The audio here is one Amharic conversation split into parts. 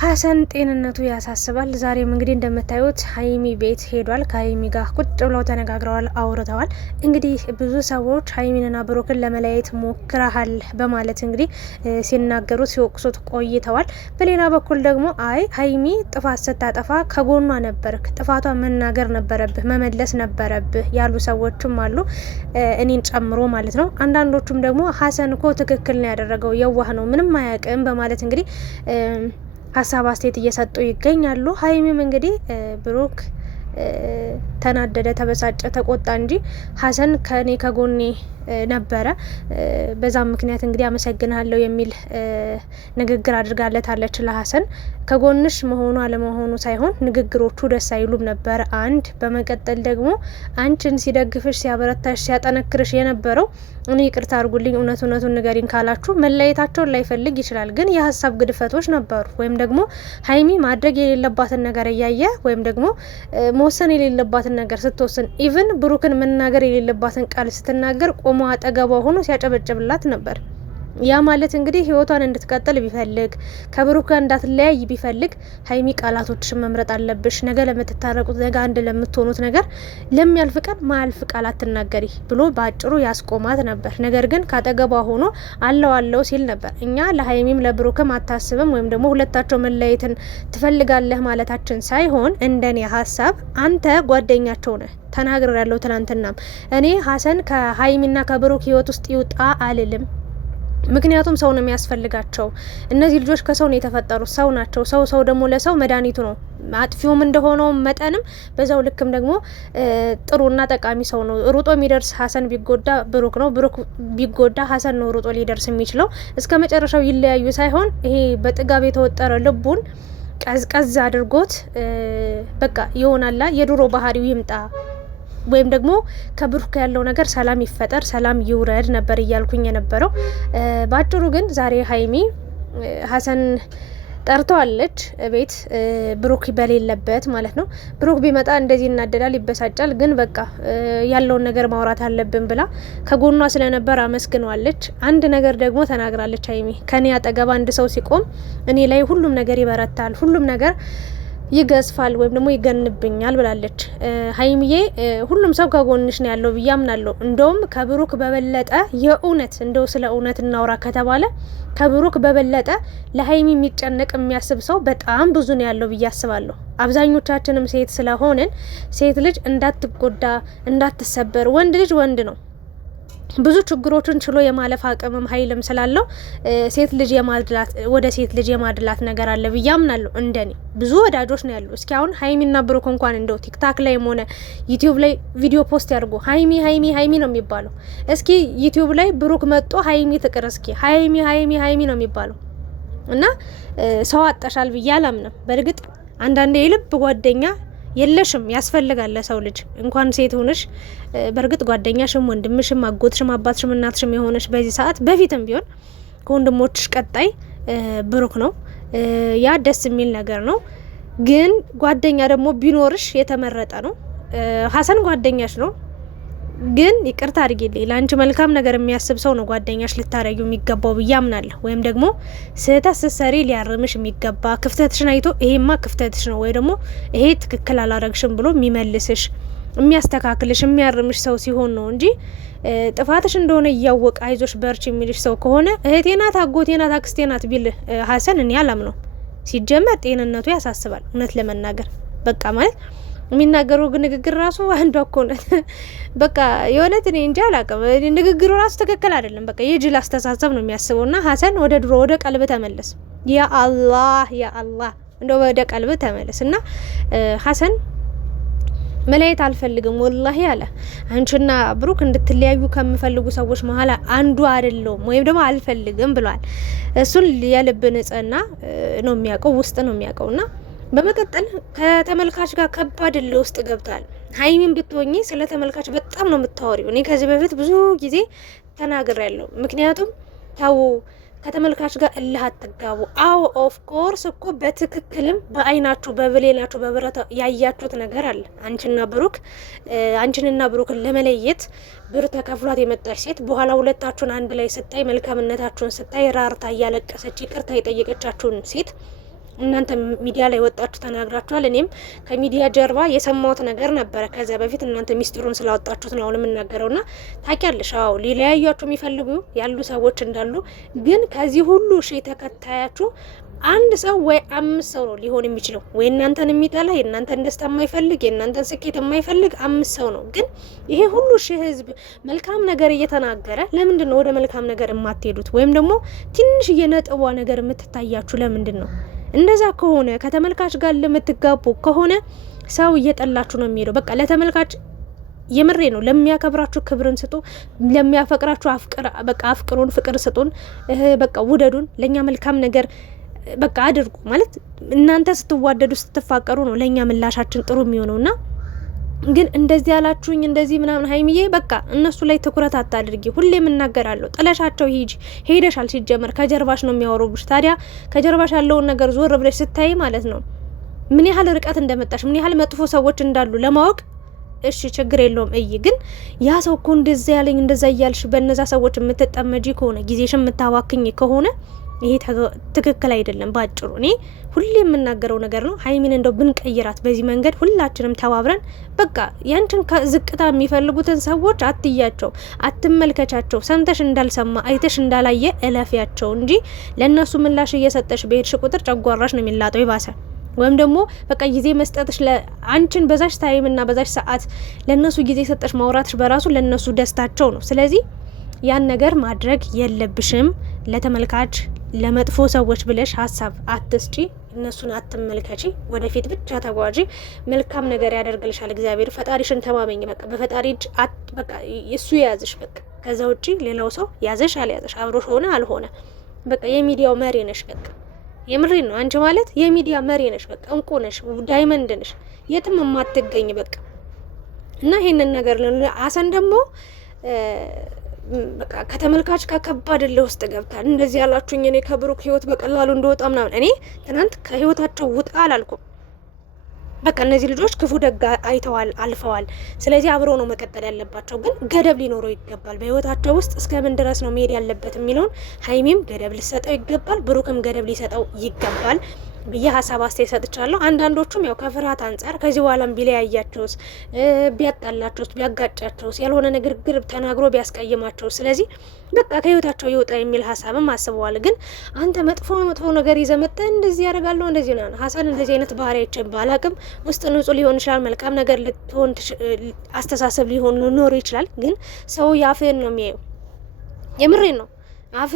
ሀሰን ጤንነቱ ያሳስባል። ዛሬም እንግዲህ እንደምታዩት ሀይሚ ቤት ሄዷል። ከሀይሚ ጋር ቁጭ ብለው ተነጋግረዋል፣ አውርተዋል። እንግዲህ ብዙ ሰዎች ሀይሚንና ብሩክን ለመለያየት ሞክረሃል በማለት እንግዲህ ሲናገሩት ሲወቅሱት ቆይተዋል። በሌላ በኩል ደግሞ አይ ሀይሚ ጥፋት ስታጠፋ ከጎኗ ነበርክ፣ ጥፋቷ መናገር ነበረብህ፣ መመለስ ነበረብህ ያሉ ሰዎችም አሉ፣ እኔን ጨምሮ ማለት ነው። አንዳንዶቹም ደግሞ ሀሰን እኮ ትክክል ነው ያደረገው፣ የዋህ ነው፣ ምንም አያውቅም በማለት እንግዲህ ሀሳብ አስተያየት እየሰጡ ይገኛሉ። ሀይሚም እንግዲህ ብሩክ ተናደደ፣ ተበሳጨ፣ ተቆጣ እንጂ ሀሰን ከኔ ከጎኔ ነበረ፣ በዛም ምክንያት እንግዲህ አመሰግናለሁ የሚል ንግግር አድርጋለታለች ለሀሰን። ከጎንሽ መሆኑ አለመሆኑ ሳይሆን ንግግሮቹ ደስ አይሉም ነበር። አንድ በመቀጠል ደግሞ አንቺን ሲደግፍሽ፣ ሲያበረታሽ፣ ሲያጠነክርሽ የነበረው እኔ ይቅርታ አድርጉልኝ እውነቱን ንገሪኝ ካላችሁ መለየታቸውን ላይፈልግ ይችላል። ግን የሀሳብ ግድፈቶች ነበሩ። ወይም ደግሞ ሀይሚ ማድረግ የሌለባትን ነገር እያየ ወይም ደግሞ መወሰን የሌለባትን ነገር ስትወስን፣ ኢቭን ብሩክን መናገር የሌለባትን ቃል ስትናገር ቆሞ አጠገቧ ሆኖ ሲያጨበጭብላት ነበር። ያ ማለት እንግዲህ ህይወቷን እንድትቀጥል ቢፈልግ ከብሩክ ጋር እንዳትለያይ ቢፈልግ ሀይሚ ቃላቶችን መምረጥ አለብሽ። ነገ ለምትታረቁት፣ ነገ አንድ ለምትሆኑት ነገር ለሚያልፍ ቀን ማያልፍ ቃል አትናገሪ ብሎ በአጭሩ ያስቆማት ነበር። ነገር ግን ካጠገቧ ሆኖ አለው ሲል ነበር። እኛ ለሀይሚም ለብሩክም አታስብም ወይም ደግሞ ሁለታቸው መለያየትን ትፈልጋለህ ማለታችን ሳይሆን እንደኔ ሀሳብ አንተ ጓደኛቸው ነህ። ተናግሬ ያለው ትናንትናም እኔ ሀሰን ከሀይሚና ከብሩክ ህይወት ውስጥ ይውጣ አልልም። ምክንያቱም ሰው ነው የሚያስፈልጋቸው። እነዚህ ልጆች ከሰው ነው የተፈጠሩት፣ ሰው ናቸው። ሰው ደግሞ ለሰው መድኃኒቱ ነው። አጥፊውም እንደሆነው መጠንም በዛው ልክም ደግሞ ጥሩና ጠቃሚ ሰው ነው። ሩጦ የሚደርስ ሀሰን ቢጎዳ ብሩክ ነው፣ ብሩክ ቢጎዳ ሀሰን ነው ሩጦ ሊደርስ የሚችለው። እስከ መጨረሻው ይለያዩ ሳይሆን ይሄ በጥጋብ የተወጠረ ልቡን ቀዝቀዝ አድርጎት በቃ ይሆናላ የድሮ ባህሪው ይምጣ ወይም ደግሞ ከብሩክ ያለው ነገር ሰላም ይፈጠር፣ ሰላም ይውረድ ነበር እያልኩኝ የነበረው። በአጭሩ ግን ዛሬ ሀይሚ ሀሰን ጠርተዋለች ቤት፣ ብሩክ በሌለበት ማለት ነው። ብሩክ ቢመጣ እንደዚህ ይናደዳል፣ ይበሳጫል። ግን በቃ ያለውን ነገር ማውራት አለብን ብላ ከጎኗ ስለነበር አመስግነዋለች። አንድ ነገር ደግሞ ተናግራለች ሀይሚ፣ ከኔ አጠገብ አንድ ሰው ሲቆም እኔ ላይ ሁሉም ነገር ይበረታል፣ ሁሉም ነገር ይገዝፋል ወይም ደግሞ ይገንብኛል ብላለች ሀይሚዬ። ሁሉም ሰው ከጎንሽ ነው ያለው ብዬ አምናለሁ። እንደውም ከብሩክ በበለጠ የእውነት እንደው ስለ እውነት እናውራ ከተባለ ከብሩክ በበለጠ ለሀይሚ የሚጨነቅ የሚያስብ ሰው በጣም ብዙ ነው ያለው ብዬ አስባለሁ። አብዛኞቻችንም ሴት ስለሆንን ሴት ልጅ እንዳትጎዳ እንዳትሰበር፣ ወንድ ልጅ ወንድ ነው ብዙ ችግሮችን ችሎ የማለፍ አቅምም ኃይልም ስላለው ሴት ልጅ የማድላት ወደ ሴት ልጅ የማድላት ነገር አለ ብዬ አምናለሁ። እንደኔ ብዙ ወዳጆች ነው ያሉ። እስኪ አሁን ሀይሚና ብሩክ እንኳን እንደው ቲክታክ ላይም ሆነ ዩቲዩብ ላይ ቪዲዮ ፖስት ያድርጉ፣ ሀይሚ ነው የሚባለው። እስኪ ዩቲዩብ ላይ ብሩክ መጥቶ ሀይሚ ትቅር፣ እስኪ ሀይሚ ነው የሚባለው። እና ሰው አጠሻል ብዬ አላምንም። በእርግጥ አንዳንዴ የልብ ጓደኛ የለሽም ያስፈልጋል ለሰው ልጅ እንኳን ሴት ሆነሽ። በእርግጥ ጓደኛሽም ወንድምሽም አጎትሽም አባትሽም እናትሽም የሆነሽ በዚህ ሰዓት በፊትም ቢሆን ከወንድሞችሽ ቀጣይ ብሩክ ነው። ያ ደስ የሚል ነገር ነው። ግን ጓደኛ ደግሞ ቢኖርሽ የተመረጠ ነው። ሀሰን ጓደኛሽ ነው። ግን ይቅርታ አድርጊልኝ፣ ለአንቺ መልካም ነገር የሚያስብ ሰው ነው ጓደኛሽ ልታረጊው የሚገባው ብዬ አምናለሁ። ወይም ደግሞ ስህተት ስትሰሪ ሊያርምሽ የሚገባ ክፍተትሽን አይቶ ይሄማ ክፍተትሽ ነው ወይ ደግሞ ይሄ ትክክል አላረግሽም ብሎ የሚመልስሽ፣ የሚያስተካክልሽ፣ የሚያርምሽ ሰው ሲሆን ነው እንጂ ጥፋትሽ እንደሆነ እያወቀ አይዞሽ በርች የሚልሽ ሰው ከሆነ እህቴ ናት፣ አጎቴ ናት፣ አክስቴ ናት ቢል ሀሰን እኔ አላምነው። ሲጀመር ጤንነቱ ያሳስባል እውነት ለመናገር በቃ ማለት የሚናገረው ንግግር ራሱ አንዷ እኮ ናት። በቃ የእውነት እኔ እንጂ አላውቅም፣ ንግግሩ ራሱ ትክክል አይደለም። በቃ የጅል አስተሳሰብ ነው የሚያስበው። እና ሀሰን ወደ ድሮ ወደ ቀልብ ተመለስ። ያ አላህ እንደ ወደ ቀልብ ተመለስ። እና ሀሰን መለየት አልፈልግም ወላሂ አለ። አንቺና ብሩክ እንድትለያዩ ከምፈልጉ ሰዎች መሀል አንዱ አይደለሁም ወይም ደግሞ አልፈልግም ብሏል። እሱን የልብ ንጽህና ነው የሚያውቀው፣ ውስጥ ነው የሚያውቀውና በመቀጠል ከተመልካች ጋር ከባድ እልህ ውስጥ ገብቷል። ሀይሚን ብትሆኚ ስለ ተመልካች በጣም ነው የምታወሪው። እኔ ከዚህ በፊት ብዙ ጊዜ ተናግሬያለሁ። ምክንያቱም ታው ከተመልካች ጋር እልህ አትጋቡ። አዎ ኦፍ ኮርስ እኮ በትክክልም በአይናችሁ በብሌናችሁ በብረታ ያያችሁት ነገር አለ። አንቺንና ብሩክን ለመለየት ብር ተከፍሏት የመጣች ሴት በኋላ ሁለታችሁን አንድ ላይ ስታይ መልካምነታችሁን ስታይ ራርታ እያለቀሰች ይቅርታ የጠየቀቻችሁን ሴት እናንተ ሚዲያ ላይ ወጣችሁ ተናግራችኋል። እኔም ከሚዲያ ጀርባ የሰማሁት ነገር ነበረ ከዛ በፊት እናንተ ሚስጥሩን ስላወጣችሁት ነው አሁን የምናገረውና ታውቂያለሽ። አዎ ሊለያያችሁ የሚፈልጉ ያሉ ሰዎች እንዳሉ፣ ግን ከዚህ ሁሉ ተከታያችሁ አንድ ሰው ወይ 5 ሰው ነው ሊሆን የሚችለው። ወይ እናንተን የሚጠላ የእናንተን ደስታ የማይፈልግ የእናንተን ስኬት የማይፈልግ 5 ሰው ነው። ግን ይሄ ሁሉ ህዝብ መልካም ነገር እየተናገረ ለምንድን ነው ወደ መልካም ነገር የማትሄዱት? ወይም ደግሞ ትንሽ የነጥቧ ነገር የምትታያችሁ ለምንድን ነው? እንደዛ ከሆነ ከተመልካች ጋር ለምትጋቡ ከሆነ ሰው እየጠላችሁ ነው የሚሄደው። በቃ ለተመልካች የምሬ ነው። ለሚያከብራችሁ ክብርን ስጡ፣ ለሚያፈቅራችሁ አፍቅሩን፣ ፍቅር ስጡን፣ በቃ ውደዱን፣ ለኛ መልካም ነገር በቃ አድርጉ። ማለት እናንተ ስትዋደዱ ስትፋቀሩ ነው ለኛ ምላሻችን ጥሩ የሚሆነውና ግን እንደዚህ ያላችሁኝ እንደዚህ ምናምን ሀይሚዬ በቃ እነሱ ላይ ትኩረት አታድርጊ። ሁሌም እናገራለሁ፣ ጥለሻቸው ሄደሻል። ሲጀመር ከጀርባሽ ነው የሚያወሩብሽ። ታዲያ ከጀርባሽ ያለውን ነገር ዞር ብለሽ ስታይ ማለት ነው ምን ያህል ርቀት እንደመጣሽ ምን ያህል መጥፎ ሰዎች እንዳሉ ለማወቅ እሺ ችግር የለውም። ግን ያ ሰው እኮ እንደዛ ያለኝ እንደዛ እያልሽ በእነዛ ሰዎች የምትጠመጂ ከሆነ ጊዜሽን የምታዋክኝ ከሆነ ይሄ ትክክል አይደለም። ባጭሩ እኔ ሁሌ የምናገረው ነገር ነው። ሀይሚን እንደው ብንቀይራት በዚህ መንገድ ሁላችንም ተባብረን በቃ ያንቺን ከዝቅታ የሚፈልጉትን ሰዎች አትያቸው፣ አትመልከቻቸው። ሰምተሽ እንዳልሰማ አይተሽ እንዳላየ እለፊያቸው እንጂ ለእነሱ ምላሽ እየሰጠሽ በሄድሽ ቁጥር ጨጓራሽ ነው የሚላጠው ይባሰ። ወይም ደግሞ በቃ ጊዜ መስጠትሽ አንቺን በዛሽ ታይምና በዛሽ ሰዓት ለእነሱ ጊዜ ሰጠሽ ማውራትሽ በራሱ ለእነሱ ደስታቸው ነው። ስለዚህ ያን ነገር ማድረግ የለብሽም። ለተመልካች ለመጥፎ ሰዎች ብለሽ ሀሳብ አትስጪ፣ እነሱን አትመልከቺ። ወደፊት ብቻ ተጓጂ። መልካም ነገር ያደርግልሻል እግዚአብሔር። ፈጣሪሽን ተማመኝ። በቃ በፈጣሪ እጅ በቃ እሱ የያዝሽ። በቃ ከዛ ውጪ ሌላው ሰው ያዘሽ አልያዘሽ አብሮሽ ሆነ አልሆነ በቃ የሚዲያው መሪ ነሽ። በቃ የምሬን ነው። አንቺ ማለት የሚዲያ መሪ ነሽ። በቃ እንቁ ነሽ፣ ዳይመንድ ነሽ፣ የትም የማትገኝ በቃ እና ይሄንን ነገር አሰን ደግሞ በቃ ከተመልካች ጋር ከባድ እልህ ውስጥ ገብታል። እንደዚህ ያላችሁኝ እኔ ከብሩክ ህይወት በቀላሉ እንደወጣ ምናምን። እኔ ትናንት ከህይወታቸው ውጣ አላልኩም። በቃ እነዚህ ልጆች ክፉ ደግ አይተዋል፣ አልፈዋል። ስለዚህ አብረው ነው መቀጠል ያለባቸው። ግን ገደብ ሊኖረው ይገባል። በህይወታቸው ውስጥ እስከምን ድረስ ነው መሄድ ያለበት የሚለውን ሀይሚም ገደብ ሊሰጠው ይገባል፣ ብሩክም ገደብ ሊሰጠው ይገባል ብዬ ሀሳብ አስተያየት ሰጥቻለሁ። አንዳንዶቹም ያው ከፍርሃት አንጻር ከዚህ በኋላም ቢለያያቸውስ፣ ቢያጣላቸውስ፣ ቢያጋጫቸውስ፣ ያልሆነ ንግግር ተናግሮ ቢያስቀይማቸውስ፣ ስለዚህ በቃ ከህይወታቸው ይወጣ የሚል ሀሳብም አስበዋል። ግን አንተ መጥፎ ነገር ይዘህ መጥተህ እንደዚህ ያደርጋለሁ እንደዚህ ነው ሀሳብ እንደዚህ አይነት ባህሪ አይቼ ባላቅም ውስጥ ንጹህ ሊሆን ይችላል፣ መልካም ነገር ልትሆን አስተሳሰብ ሊኖር ይችላል። ግን ሰው ያፍህን ነው የሚያየው። የምሬን ነው። አፍ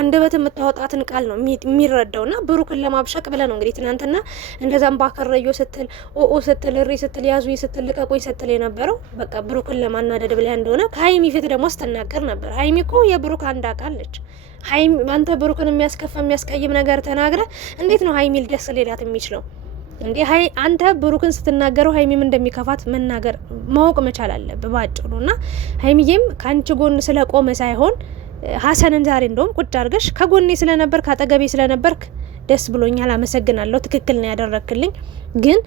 አንደበት የምታወጣትን ቃል ነው የሚረዳው። እና ብሩክን ለማብሸቅ ብለ ነው እንግዲህ ትናንትና እንደዛም ባከረዮ ስትል ኦኦ ስትል እሪ ስትል ያዙኝ ስትል ልቀቁኝ ስትል የነበረው በቃ ብሩክን ለማናደድ ብለ እንደሆነ ከሀይሚ ፊት ደግሞ ስትናገር ነበር። ሀይሚ እኮ የብሩክ አንድ አካል ነች። ሀይሚ አንተ ብሩክን የሚያስከፋ የሚያስቀይም ነገር ተናግረ እንዴት ነው ሀይሚ ደስ ሊላት የሚችለው? እንዴ አንተ ብሩክን ስትናገረው ሀይሚም እንደሚከፋት መናገር ማወቅ መቻል አለብህ ባጭሩ። እና ሀይሚዬም ከአንቺ ጎን ስለቆመ ሳይሆን ሀሰንን ዛሬ እንደውም ቁጭ አድርገሽ ከጎኔ ስለነበርክ አጠገቤ ስለነበርክ ደስ ብሎኛል፣ አመሰግናለሁ፣ ትክክል ነው ያደረክልኝ። ግን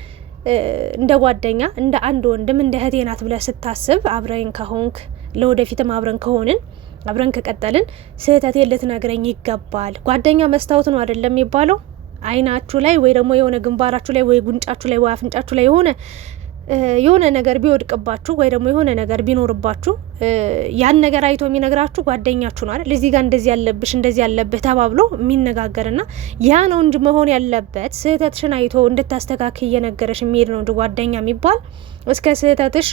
እንደ ጓደኛ እንደ አንድ ወንድም እንደ እህቴ ናት ብለህ ስታስብ አብረን ከሆንክ ለወደፊትም አብረን ከሆንን አብረን ከቀጠልን ስህተቴን ልትነግረኝ ይገባል። ጓደኛ መስታወት ነው አይደለም የሚባለው? አይናችሁ ላይ ወይ ደግሞ የሆነ ግንባራችሁ ላይ ወይ ጉንጫችሁ ላይ ወይ አፍንጫችሁ ላይ የሆነ ነገር ቢወድቅባችሁ ወይ ደግሞ የሆነ ነገር ቢኖርባችሁ ያን ነገር አይቶ የሚነግራችሁ ጓደኛችሁ ነው አይደል? እዚህ ጋር እንደዚህ ያለብሽ እንደዚህ ያለብህ ተባብሎ የሚነጋገርና ያ ነው እንጂ መሆን ያለበት ስህተትሽን አይቶ እንድታስተካክል እየነገረሽ የሚሄድ ነው እንጂ ጓደኛ የሚባል እስከ ስህተትሽ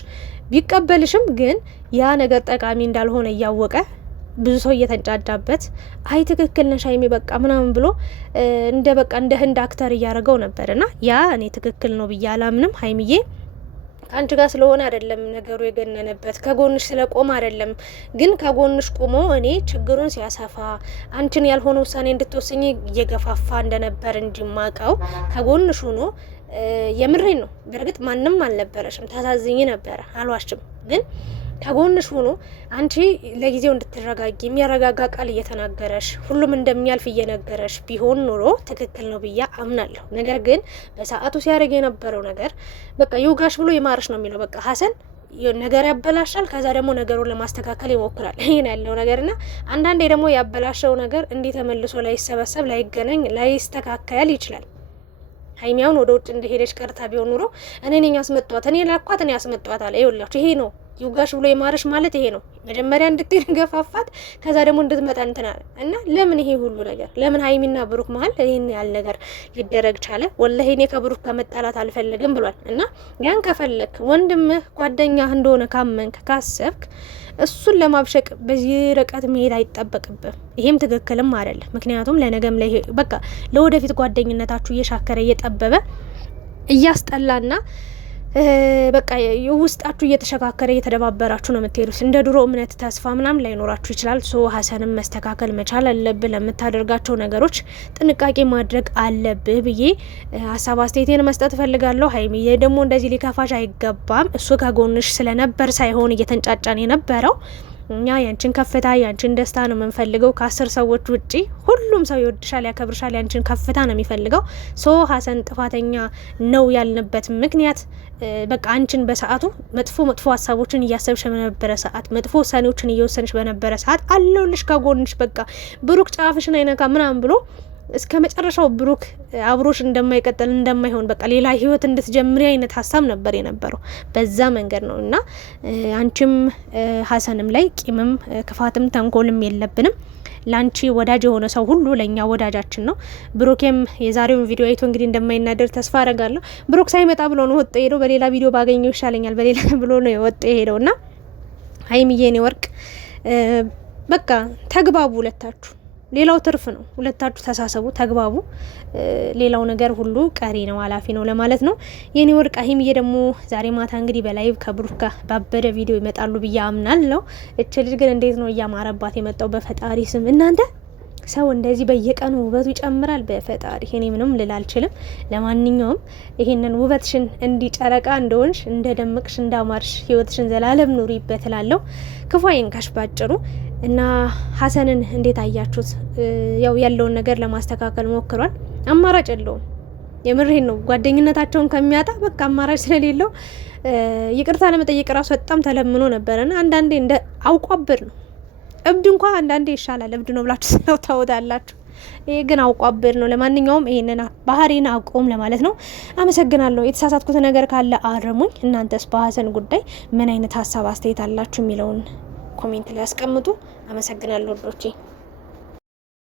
ቢቀበልሽም ግን ያ ነገር ጠቃሚ እንዳልሆነ እያወቀ ብዙ ሰው እየተንጫጫበት አይ ትክክል ነሽ ሀይሚ በቃ ምናምን ብሎ እንደ ህንድ አክተር እያደረገው ነበርና ያ እኔ ትክክል ነው ብዬ አላምንም። ሀይሚዬ ከአንቺ ጋር ስለሆነ አይደለም ነገሩ የገነነበት፣ ከጎንሽ ስለቆመ አይደለም። ግን ከጎንሽ ቆሞ እኔ ችግሩን ሲያሰፋ አንቺን ያልሆነ ውሳኔ እንድትወስኝ እየገፋፋ እንደነበር እንዲማቀው ከጎንሽ ሆኖ የምሬን ነው። በእርግጥ ማንም አልነበረሽም፣ ታሳዝኝ ነበረ አልዋሽም። ግን ከጎንሽ ሆኖ አንቺ ለጊዜው እንድትረጋጊ የሚያረጋጋ ቃል እየተናገረሽ ሁሉም እንደሚያልፍ እየነገረሽ ቢሆን ኑሮ ትክክል ነው ብዬ አምናለሁ። ነገር ግን በሰዓቱ ሲያደርግ የነበረው ነገር በቃ ይውጋሽ ብሎ ይማርሽ ነው የሚለው። በቃ ሀሰን ነገር ያበላሻል፣ ከዛ ደግሞ ነገሩን ለማስተካከል ይሞክራል። ይሄን ያለው ነገርና አንዳንዴ ደግሞ ያበላሸው ነገር እንዲህ ተመልሶ ላይሰበሰብ፣ ላይገናኝ፣ ላይስተካከል ይችላል። ሀይሚያውን ወደ ውጭ እንደሄደች ቀርታ ቢሆን ኑሮ እኔ ነኝ ያስመጣኋት፣ እኔ ላኳት፣ እኔ ያስመጣኋት አለ። ይኸውላችሁ ይሄ ነው ይውጋሽ ብሎ የማረሽ ማለት ይሄ ነው። መጀመሪያ እንድትሄድ ገፋፋት፣ ከዛ ደግሞ እንድትመጣ እንትን አለ እና ለምን ይሄ ሁሉ ነገር ለምን ሀይሚና ብሩክ መሀል ይሄን ያህል ነገር ሊደረግ ቻለ? ወላሂ እኔ ከብሩክ ከመጣላት አልፈልግም ብሏል። እና ያን ከፈለክ ወንድምህ ጓደኛህ እንደሆነ ካመንክ ካሰብክ እሱን ለማብሸቅ በዚህ ርቀት መሄድ አይጠበቅብም። ይሄም ትክክልም አይደለም። ምክንያቱም ለነገም ላይ በቃ ለወደፊት ጓደኝነታችሁ እየሻከረ እየጠበበ እያስጠላና በቃ ውስጣችሁ እየተሸካከረ እየተደባበራችሁ ነው የምትሄዱት። እንደ ድሮ እምነት ተስፋ ምናምን ላይኖራችሁ ይችላል። ሀሰንም መስተካከል መቻል አለብህ። ለምታደርጋቸው ነገሮች ጥንቃቄ ማድረግ አለብህ ብዬ ሀሳብ አስተያየቴን መስጠት እፈልጋለሁ። ሀይሚዬ ደግሞ እንደዚህ ሊከፋሽ አይገባም። እሱ ከጎንሽ ስለነበር ሳይሆን እየተንጫጫን የነበረው እኛ ያንቺን ከፍታ ያንቺን ደስታ ነው የምንፈልገው። ከ10 ሰዎች ውጪ ሁሉም ሰው ይወድሻል፣ ያከብርሻል። ያንቺን ከፍታ ነው የሚፈልገው። ሀሰን ጥፋተኛ ነው ያልንበት ምክንያት በቃ አንቺን በሰዓቱ መጥፎ ሀሳቦችን እያሰብሽ በነበረ ሰዓት፣ መጥፎ ውሳኔዎችን እየወሰንሽ በነበረ ሰዓት አለውልሽ ከጎንሽ፣ በቃ ብሩክ ጫፍሽን አይነካ ምናምን ብሎ እስከ መጨረሻው ብሩክ አብሮሽ እንደማይቀጥል እንደማይሆን በቃ ሌላ ህይወት እንድትጀምሪ አይነት ሀሳብ ነበር የነበረው። በዛ መንገድ ነው እና አንቺም ሀሰንም ላይ ቂምም ክፋትም ተንኮልም የለብንም። ላንቺ ወዳጅ የሆነ ሰው ሁሉ ለኛ ወዳጃችን ነው። ብሩኬም የዛሬውን ቪዲዮ አይቶ እንግዲህ እንደማይናደር ተስፋ አረጋለሁ። ብሩክ ሳይመጣ ብሎ ነው ወጣ ሄደው፣ በሌላ ቪዲዮ ባገኘው ይሻለኛል በሌላ ብሎ ነው ወጣ ሄደው እና ሀይሚዬ የኔ ወርቅ በቃ ተግባቡ ሁለታችሁ። ሌላው ትርፍ ነው። ሁለታችሁ ተሳሰቡ፣ ተግባቡ። ሌላው ነገር ሁሉ ቀሪ ነው፣ አላፊ ነው ለማለት ነው የኔ ወርቅ። ሀይሚዬ ደግሞ ዛሬ ማታ እንግዲህ በላይቭ ከብሩክ ጋር ባበደ ቪዲዮ ይመጣሉ ብዬ አምናለሁ። እች ልጅ ግን እንዴት ነው እያማረባት የመጣው በፈጣሪ ስም እናንተ። ሰው እንደዚህ በየቀኑ ውበቱ ይጨምራል። በፈጣሪ እኔ ምንም ልል አልችልም። ለማንኛውም ይሄንን ውበትሽን እንዲጨረቃ እንደሆንሽ እንደደመቅሽ እንዳማርሽ ህይወትሽን ዘላለም ኑሪበት እላለሁ። ክፉ አይንካሽ ባጭሩ። እና ሀሰንን እንዴት አያችሁት? ያው ያለውን ነገር ለማስተካከል ሞክሯል። አማራጭ የለውም። የምሬን ነው። ጓደኝነታቸውን ከሚያጣ በቃ አማራጭ ስለሌለው ይቅርታ ለመጠየቅ ራሱ በጣም ተለምኖ ነበረና አንዳንዴ እንደ አውቋብር ነው። እብድ እንኳ አንዳንዴ ይሻላል። እብድ ነው ብላችሁ ሰው ታወዳላችሁ። ይሄ ግን አውቋብር ነው። ለማንኛውም ይሄንን ባህሪን አቆም ለማለት ነው። አመሰግናለሁ። የተሳሳትኩት ነገር ካለ አርሙኝ። እናንተስ በሀሰን ጉዳይ ምን አይነት ሀሳብ አስተያየት አላችሁ የሚለውን ኮሜንት ላይ አስቀምጡ። አመሰግናለሁ ወዶቼ።